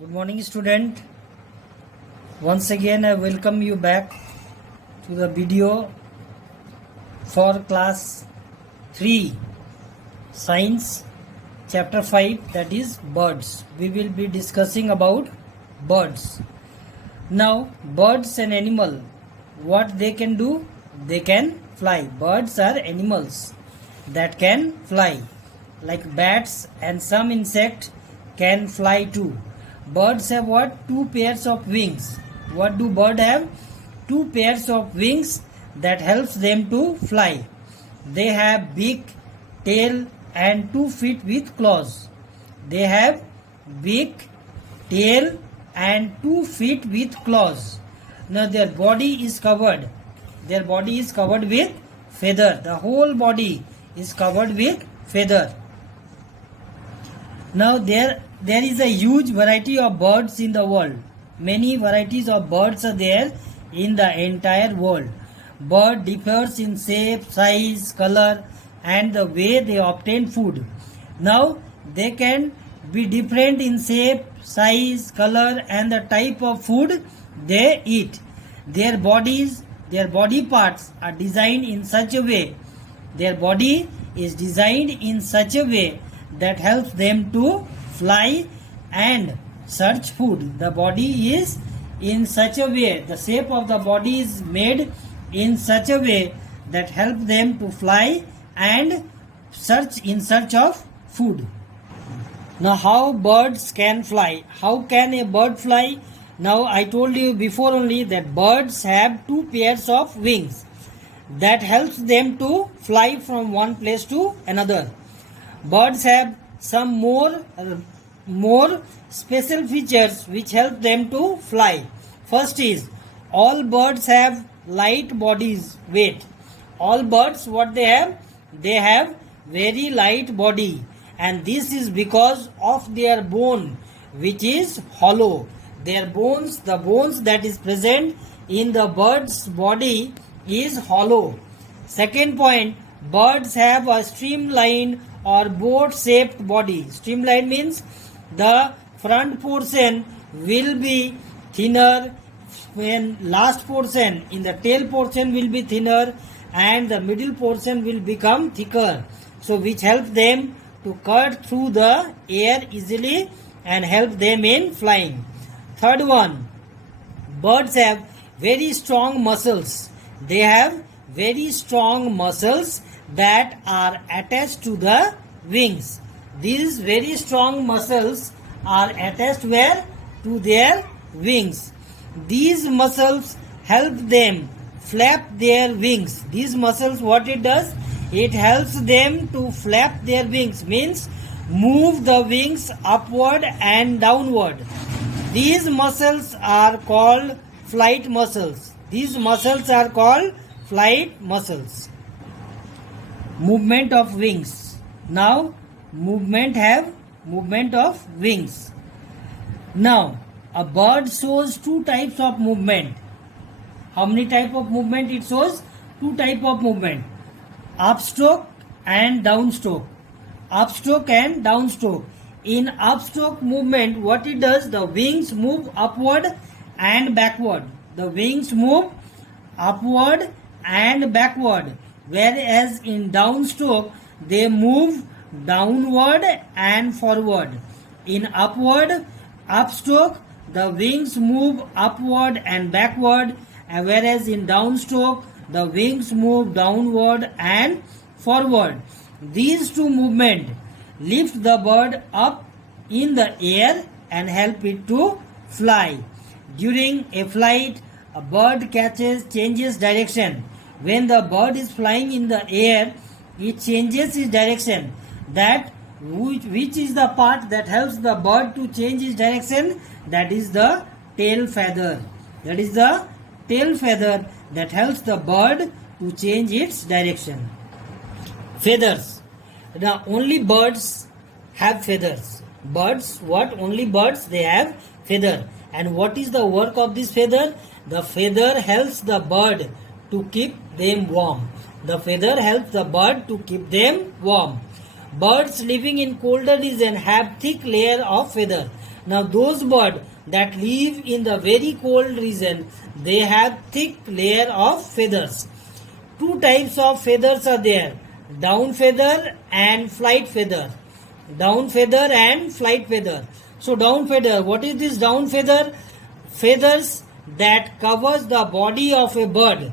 Good morning, student. Once again, I welcome you back to the video for class 3 Science chapter 5, that is birds. We will be discussing about birds. Now, birds and animal, what they can do? They can fly. Birds are animals that can fly, like bats and some insect can fly too. Birds have what? Two pairs of wings. What do birds have? Two pairs of wings that helps them to fly. They have beak, tail and 2 feet with claws. They have beak, tail and 2 feet with claws. Now their body is covered. Their body is covered with feather. The whole body is covered with feather. Now there is a huge variety of birds in the world. Many varieties of birds are there in the entire world. Bird differs in shape, size, color and the way they obtain food. Now they can be different in shape, size, color and the type of food they eat. Their body parts are designed in such a way. Their body is designed in such a way that helps them to fly and search food. The body is in such a way, the shape of the body is made in such a way that helps them to fly and search of food. Now how birds can fly? How can a bird fly? Now I told you before only that birds have two pairs of wings that helps them to fly from one place to another. Birds have some more special features which help them to fly. First is, all birds have light bodies weight. All birds, what they have? They have very light body, and this is because of their bone which is hollow. Their bones, the bones that is present in the bird's body is hollow. Second point, birds have a streamlined or boat shaped body. Streamline means the front portion will be thinner, when last portion in the tail portion will be thinner and the middle portion will become thicker, so which helps them to cut through the air easily and help them in flying. Third one, birds have very strong muscles. They have very strong muscles that are attached to the wings. These very strong muscles are attached where? To their wings. These muscles help them flap their wings. These muscles, what it does? It helps them to flap their wings, means move the wings upward and downward. These muscles are called flight muscles. These muscles are called flight muscles. Movement of wings. Now movement of wings. Now a bird shows two types of movement. How many type of movement it shows? Two type of movement. Upstroke and downstroke. Upstroke and downstroke. In upstroke movement, what it does? The wings move upward and backward. The wings move upward and backward. Whereas in downstroke, they move downward and forward. In upstroke, the wings move upward and backward, whereas in downstroke, the wings move downward and forward. These two movements lift the bird up in the air and help it to fly. During a flight, a bird changes direction. When the bird is flying in the air, it changes its direction. That which is the part that helps the bird to change its direction? That is the tail feather. That is the tail feather that helps the bird to change its direction. Feathers. Now only birds have feathers. Birds, what? Only birds, they have feather. And what is the work of this feather? The feather helps the bird to keep them warm. The feather helps the bird to keep them warm. Birds living in colder region have thick layer of feather. Now those birds that live in the very cold region, they have thick layer of feathers. Two types of feathers are there, down feather and flight feather. Down feather and flight feather. So down feather, what is this down feather? Feathers that covers the body of a bird.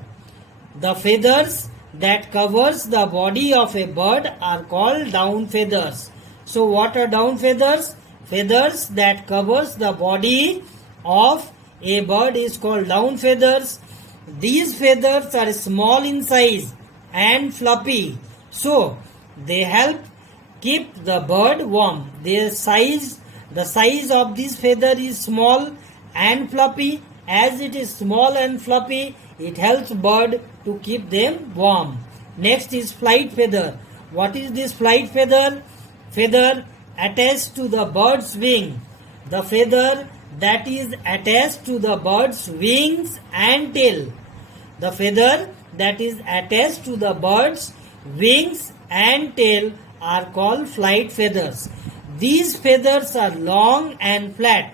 The feathers that covers the body of a bird are called down feathers. So what are down feathers? Feathers that covers the body of a bird is called down feathers. These feathers are small in size and fluffy. So they help keep the bird warm. The size of this feather is small and fluffy. As it is small and fluffy, it helps bird to keep them warm. Next is flight feather. What is this flight feather? Feather attached to the bird's wing. The feather that is attached to the bird's wings and tail. The feather that is attached to the bird's wings and tail are called flight feathers. These feathers are long and flat.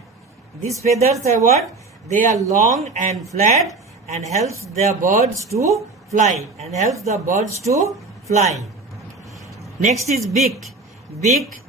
These feathers are what? They are long and flat and helps the birds to fly. Next is beak. Beak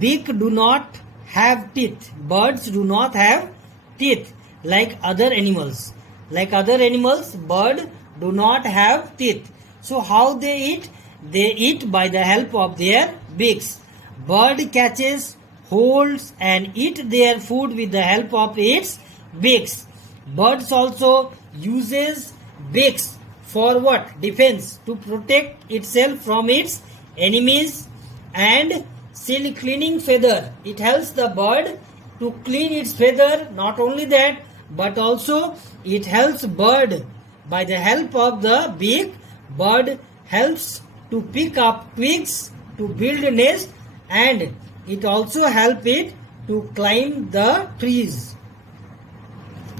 do not have teeth. Birds do not have teeth like other animals. Bird do not have teeth. So how they eat? They eat by the help of their beaks. Bird catches, holds and eat their food with the help of its beaks. Birds also uses beaks for what? Defense, to protect itself from its enemies. And silk cleaning feather, it helps the bird to clean its feather. Not only that, but also it helps bird by the help of the beak. Bird helps to pick up twigs to build a nest, and it also helps it to climb the trees.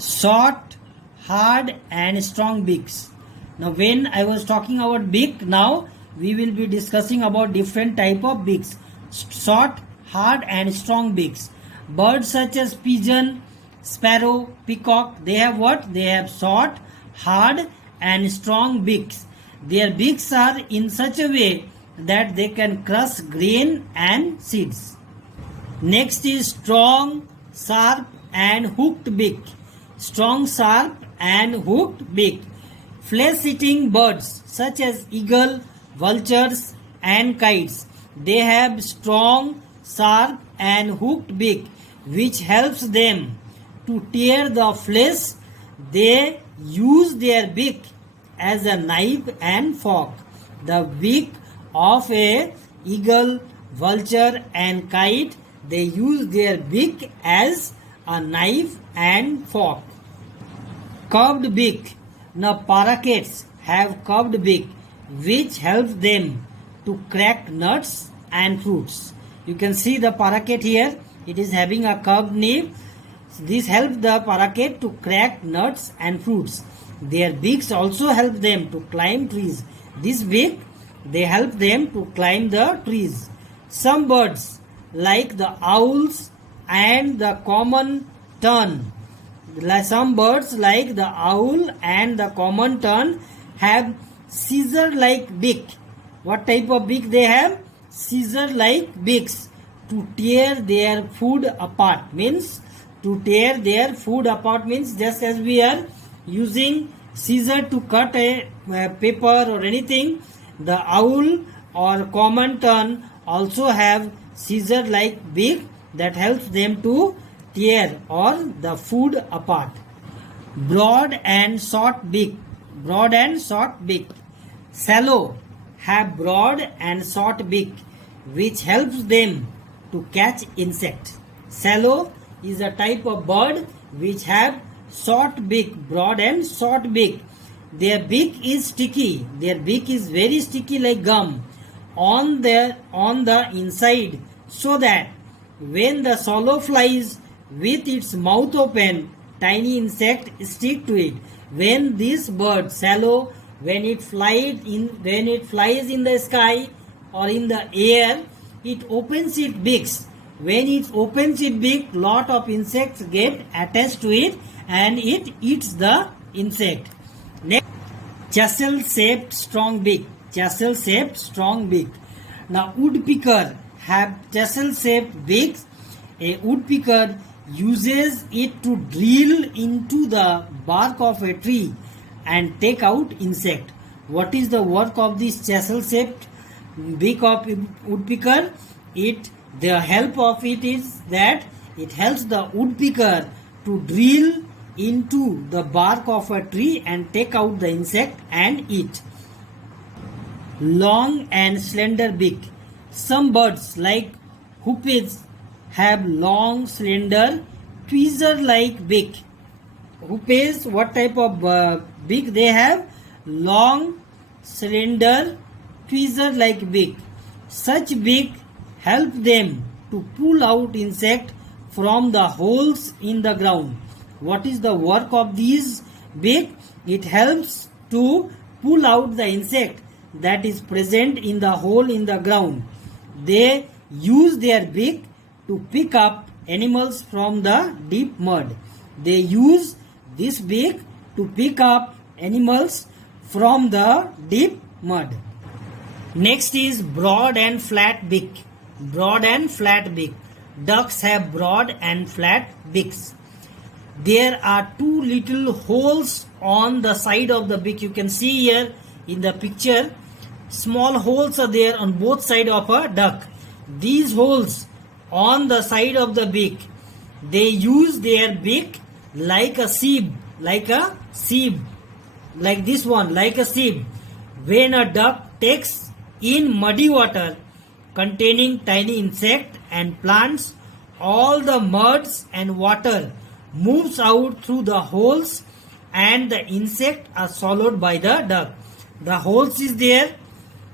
Short, hard and strong beaks. Now when I was talking about beak, now we will be discussing about different type of beaks. Short, hard and strong beaks. Birds such as pigeon, sparrow, peacock, they have what? They have short, hard and strong beaks. Their beaks are in such a way that they can crush grain and seeds. Next is strong, sharp and hooked beak. Strong, sharp and hooked beak. Flesh-eating birds such as eagle, vultures and kites, they have strong, sharp and hooked beak which helps them to tear the flesh. They use their beak as a knife and fork. The beak of a eagle, vulture and kite, they use their beak as a knife and fork. Curved beak. Now parakeets have curved beak which helps them to crack nuts and fruits. You can see the parakeet here. It is having a curved nape. This helps the parakeet to crack nuts and fruits. Their beaks also help them to climb trees. This beak, they help them to climb the trees. Some birds like the owls and the common tern. Some birds like the owl and the common tern have scissor-like beak. What type of beak they have? Scissor-like beaks to tear their food apart. Means just as we are using scissor to cut a paper or anything, the owl or common tern also have scissor-like beak that helps them to tear or the food apart. Broad and short beak. Swallow have broad and short beak which helps them to catch insects. Swallow is a type of bird which have short beak, broad and short beak. Their beak is sticky. Their beak is very sticky like gum on the inside, so that when the swallow flies with its mouth open, tiny insect stick to it. When this bird, swallow, when it flies in the sky or in the air, it opens its beaks When it opens its beak, lot of insects get attached to it and it eats the insect. Next, chisel-shaped strong beak. Chisel-shaped strong beak. Now woodpecker have chisel-shaped beaks. A woodpecker uses it to drill into the bark of a tree and take out insect. What is the work of this chisel-shaped beak of woodpecker? The help of it is that it helps the woodpecker to drill into the bark of a tree and take out the insect and eat. Long and slender beak. Some birds like hoopoes have long, slender, tweezer-like beak. Hoopoes, what type of beak they have? Long, slender, tweezer-like beak. Such beak help them to pull out insect from the holes in the ground. What is the work of these beak? It helps to pull out the insect that is present in the hole in the ground. They use their beak to pick up animals from the deep mud. They use this beak to pick up animals from the deep mud. Next is broad and flat beak. Broad and flat beak. Ducks have broad and flat beaks. There are two little holes on the side of the beak. You can see here in the picture, small holes are there on both sides of a duck. These holes on the side of the beak, they use their beak like a sieve, like this one, like a sieve. When a duck takes in muddy water containing tiny insect and plants, all the muds and water moves out through the holes and the insect are swallowed by the duck. The holes is there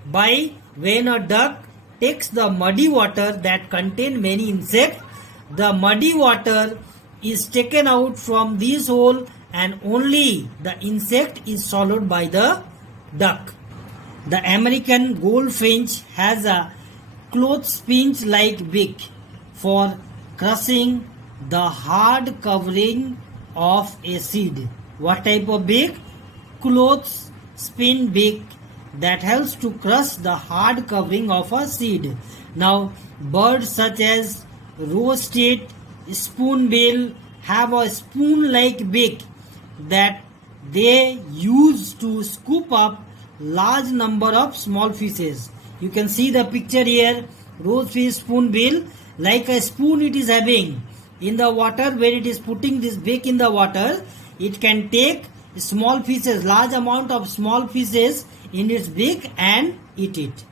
by when a duck takes the muddy water that contain many insects, the muddy water is taken out from this hole and only the insect is swallowed by the duck. The American goldfinch has a clothespin-like beak for crushing the hard covering of a seed. What type of beak? Clothespin beak that helps to crush the hard covering of a seed. Now, birds such as roast-tit, spoonbill have a spoon-like beak that they use to scoop up large number of small fishes. You can see the picture here. Rosefish spoonbill, like a spoon it is having in the water. When it is putting this beak in the water, it can take small fishes, large amount of small fishes in its beak and eat it.